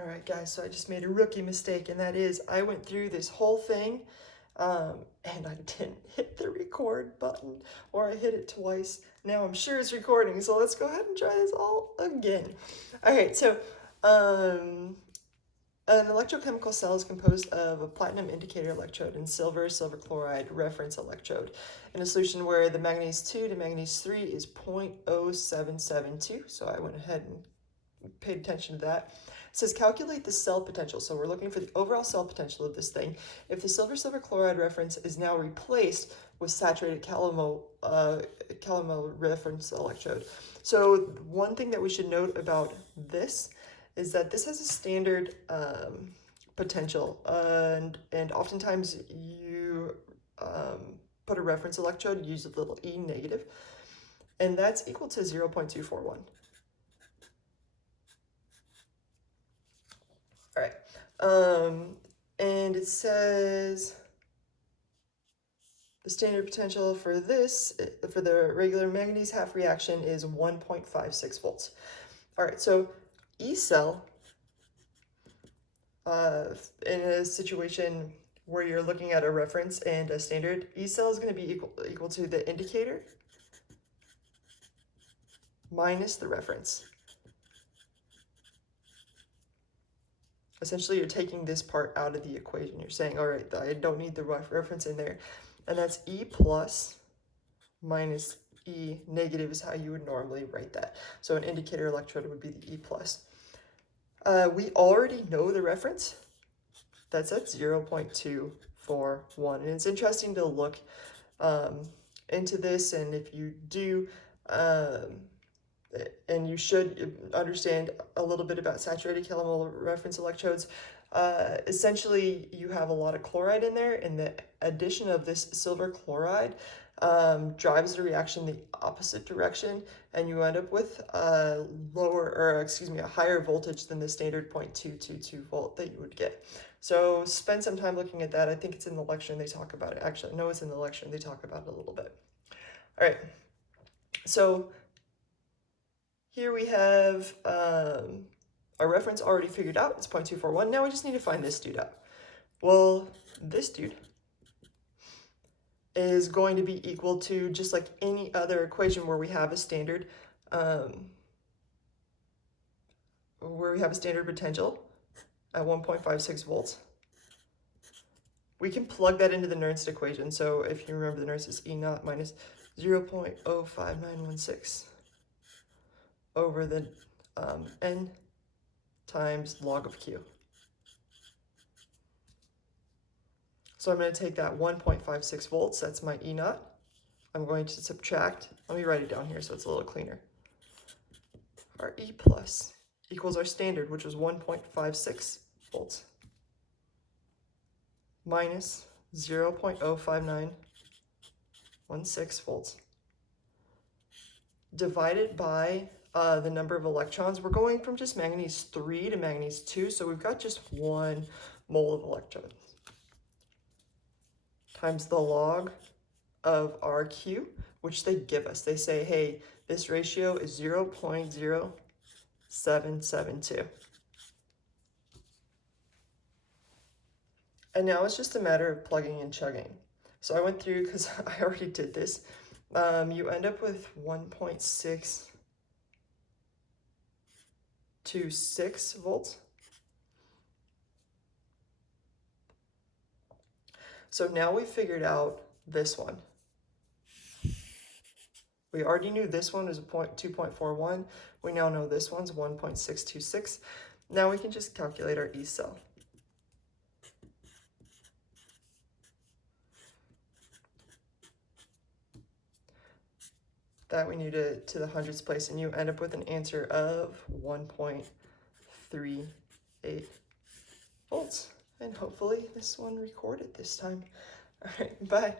All right, guys, so I just made a rookie mistake, and that is I went through this whole thing and I didn't hit the record button, or I hit it twice. Now I'm sure it's recording, so let's go ahead and try this all again. All right, so an electrochemical cell is composed of a platinum indicator electrode and silver chloride reference electrode in a solution where the manganese 2 to manganese 3 is 0.0772. So I went ahead and paid attention to that. It says calculate the cell potential. So we're looking for the overall cell potential of this thing. If the silver chloride reference is now replaced with saturated calomel reference electrode. So one thing that we should note about this is that this has a standard potential, and oftentimes you put a reference electrode, use a little E negative, and that's equal to 0.241. All right, and it says the standard potential for this, for the regular manganese half reaction, is 1.56 volts. All right, so E cell, in a situation where you're looking at a reference and a standard, E cell is going to be equal to the indicator minus the reference. Essentially, you're taking this part out of the equation. You're saying, all right, I don't need the reference in there. And that's E plus minus E negative is how you would normally write that. So an indicator electrode would be the E plus. We already know the reference. That's at 0.241. And it's interesting to look into this, and if you do, and you should understand a little bit about saturated calomel reference electrodes. Essentially, you have a lot of chloride in there, and the addition of this silver chloride drives the reaction the opposite direction, and you end up with a higher voltage than the standard 0.222 volt that you would get. So spend some time looking at that. I think it's in the lecture and they talk about it. Actually, no, it's in the lecture and they talk about it a little bit. All right, so here we have our reference already figured out. It's 0.241. Now we just need to find this dude out. Well, this dude is going to be equal to, just like any other equation where we have a standard potential at 1.56 volts. We can plug that into the Nernst equation. So if you remember, the Nernst is E naught minus 0.05916 over the N times log of Q. So I'm going to take that 1.56 volts, that's my E naught. I'm going to subtract, let me write it down here so it's a little cleaner. Our E plus equals our standard, which was 1.56 volts, minus 0.05916 volts, divided by the number of electrons. We're going from just manganese 3 to manganese 2, so we've got just 1 mole of electrons, times the log of RQ, which they give us. They say, hey, this ratio is 0.0772. And now it's just a matter of plugging and chugging. So I went through, because I already did this, you end up with 1.626 volts. So now we figured out this one. We already knew this one was 2.41. We now know this one's 1.626. Now we can just calculate our E cell. That we need to the hundredths place, and you end up with an answer of 1.38 volts. And hopefully this one recorded this time. All right, bye.